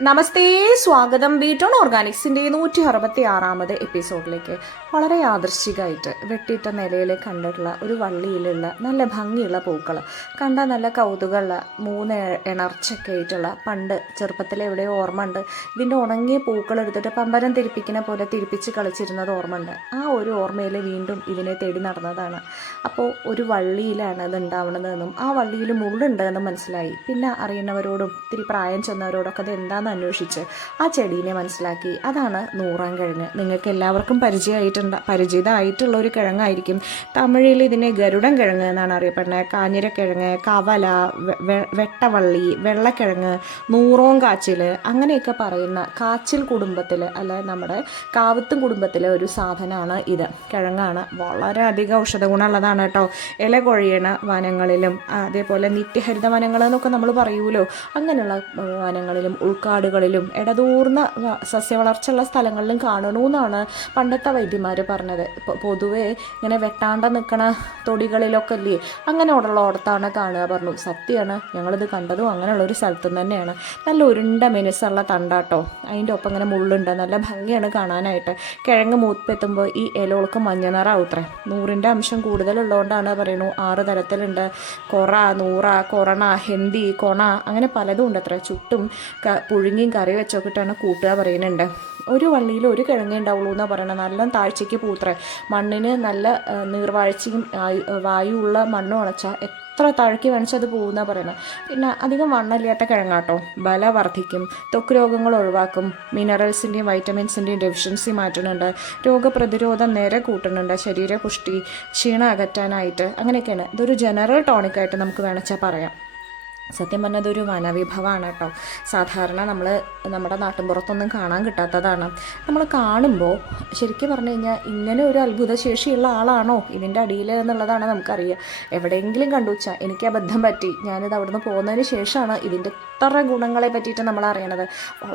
നമസ്തേ, സ്വാഗതം ബീറ്റോൺ ഓർഗാനിക്സിൻ്റെ 166ാമത് എപ്പിസോഡിലേക്ക്. വളരെ യാദൃശ്ചികമായിട്ട് വെട്ടിയിട്ട നിലയിൽ കണ്ടിട്ടുള്ള ഒരു വള്ളിയിലുള്ള നല്ല ഭംഗിയുള്ള പൂക്കൾ, കണ്ടാൽ നല്ല കൗതുകമുള്ള 3 ഇണർച്ചൊക്കെ ആയിട്ടുള്ള, പണ്ട് ചെറുപ്പത്തിൽ എവിടെയോ ഓർമ്മ ഉണ്ട്, ഇതിൻ്റെ ഉണങ്ങിയ പൂക്കൾ എടുത്തിട്ട് പമ്പരം തിരിപ്പിക്കുന്ന പോലെ തിരിപ്പിച്ച് കളിച്ചിരുന്നത് ഓർമ്മ ഉണ്ട്. ആ ഒരു ഓർമ്മയിൽ വീണ്ടും ഇതിനെ തേടി നടന്നതാണ്. അപ്പോൾ ഒരു വള്ളിയിലാണ് അത് ഉണ്ടാവണതെന്നും ആ വള്ളിയിൽ മുള്ളുണ്ടെന്നും മനസ്സിലായി. പിന്നെ അറിയുന്നവരോടും ഇത്തിരി പ്രായം ചെന്നവരോടൊക്കെ അത് എന്താണെന്ന് അന്വേഷിച്ച് ആ ചെടീനെ മനസ്സിലാക്കി. അതാണ് നൂറാൻ കിഴങ്ങ്. നിങ്ങൾക്ക് എല്ലാവർക്കും പരിചിതമായിട്ടുള്ള ഒരു കിഴങ്ങായിരിക്കും. തമിഴിൽ ഇതിനെ ഗരുഡൻ കിഴങ്ങ് എന്നാണ് അറിയപ്പെടുന്നത്. കാഞ്ഞിരക്കിഴങ്ങ്, കവല, വെട്ടവള്ളി, വെള്ളക്കിഴങ്ങ്, നൂറോം കാച്ചിൽ, അങ്ങനെയൊക്കെ പറയുന്ന കാച്ചിൽ കുടുംബത്തിൽ, അല്ല നമ്മുടെ കാവത്തും കുടുംബത്തിലെ ഒരു സാധനമാണ് ഇത്. കിഴങ്ങാണ്. വളരെയധികം ഔഷധ ഗുണമുള്ളതാണ് കേട്ടോ. ഇല കൊഴിയണ വനങ്ങളിലും അതേപോലെ നിത്യഹരിത വനങ്ങൾ എന്നൊക്കെ നമ്മൾ പറയുമല്ലോ, അങ്ങനെയുള്ള വനങ്ങളിലും ഉൾക്കാടുകളിലും ഇടതൂർന്ന സസ്യവളർച്ചയുള്ള സ്ഥലങ്ങളിലും കാണണമെന്നാണ് പണ്ടത്തെ വൈദ്യന്മാർ പറഞ്ഞത്. പൊതുവെ ഇങ്ങനെ വെട്ടാണ്ട നിൽക്കണ തൊടികളിലൊക്കെ അല്ലേ, അങ്ങനെ ഉള്ളയിടത്താണ് കാണുക പറഞ്ഞു. സത്യമാണ്, ഞങ്ങളിത് കണ്ടതും അങ്ങനെയുള്ളൊരു സ്ഥലത്തു തന്നെയാണ്. നല്ല ഉരുണ്ട മിനുസുള്ള തണ്ടാട്ടോ, അതിൻ്റെ ഒപ്പം ഇങ്ങനെ മുള്ളുണ്ട്, നല്ല ഭംഗിയാണ് കാണാനായിട്ട്. കിഴങ്ങ് മൂത്തെത്തുമ്പോൾ ഈ ഇലകൾക്ക് മഞ്ഞ നിറാവൂത്രേ. നൂറിൻ്റെ അംശം കൂടുതലുള്ളതുകൊണ്ടാണ് പറയുന്നു. 6 തരത്തിലുണ്ട്. കൊറ, നൂറ, കൊറണ, ഹെന്തി, കൊണ, അങ്ങനെ പലതും ഉണ്ട് അത്ര. ചുട്ടും പുഴുങ്ങിയും കറി വെച്ചോക്കിയിട്ടാണ് കൂട്ടുക പറയുന്നുണ്ട്. ഒരു വള്ളിയിൽ ഒരു കിഴങ്ങേ ഉണ്ടാവുള്ളൂ എന്നാണ് പറയുന്നത്. നല്ല താഴ്ചയ്ക്ക് പൂത്രേ. മണ്ണിന് നല്ല നീർവാഴ്ചയും വായുവുള്ള മണ്ണ് ഉണച്ചാൽ എത്ര താഴേക്ക് വേണിച്ചാൽ അത് പോകുന്നതാണ് പറയുന്നത്. പിന്നെ അധികം വണ്ണമില്ലാത്ത കിഴങ്ങാട്ടോ. ബല വർദ്ധിക്കും, ത്വക്ക് രോഗങ്ങൾ ഒഴിവാക്കും, മിനറൽസിൻ്റെയും വൈറ്റമിൻസിൻ്റെയും ഡെഫിഷ്യൻസി മാറ്റുന്നുണ്ട്, രോഗപ്രതിരോധ നിര കൂട്ടുന്നുണ്ട്, ശരീരപുഷ്ടി, ക്ഷീണം അകറ്റാനായിട്ട്, അങ്ങനെയൊക്കെയാണ്. ഇതൊരു ജനറൽ ടോണിക്കായിട്ട് നമുക്ക് വേണിച്ചാൽ പറയാം. സത്യം പറഞ്ഞാൽ ഇതൊരു വനവിഭവമാണ് കേട്ടോ. സാധാരണ നമ്മൾ നമ്മുടെ നാട്ടിൻപുറത്തൊന്നും കാണാൻ കിട്ടാത്തതാണ്. നമ്മൾ കാണുമ്പോൾ ശരിക്കും പറഞ്ഞു കഴിഞ്ഞാൽ ഇങ്ങനെ ഒരു അത്ഭുത ശേഷിയുള്ള ആളാണോ ഇതിൻ്റെ അടിയിൽ എന്നുള്ളതാണ് നമുക്കറിയുക. എവിടെയെങ്കിലും കണ്ടുവച്ചാൽ എനിക്ക് അബദ്ധം പറ്റി, ഞാനിത് അവിടുന്ന് പോകുന്നതിന് ശേഷമാണ് ഇതിൻ്റെ ഇത്ര ഗുണങ്ങളെ പറ്റിയിട്ട് നമ്മൾ അറിയണത്.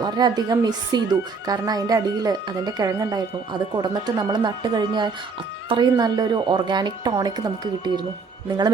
വളരെയധികം മിസ് ചെയ്തു. കാരണം അതിൻ്റെ അടിയിൽ അതിൻ്റെ കിഴങ്ങുണ്ടായിരുന്നു. അത് കൊടുന്നിട്ട് നമ്മൾ നട്ട് കഴിഞ്ഞാൽ അത്രയും നല്ലൊരു ഓർഗാനിക് ടോണിക് നമുക്ക് കിട്ടിയിരുന്നു. നിങ്ങൾ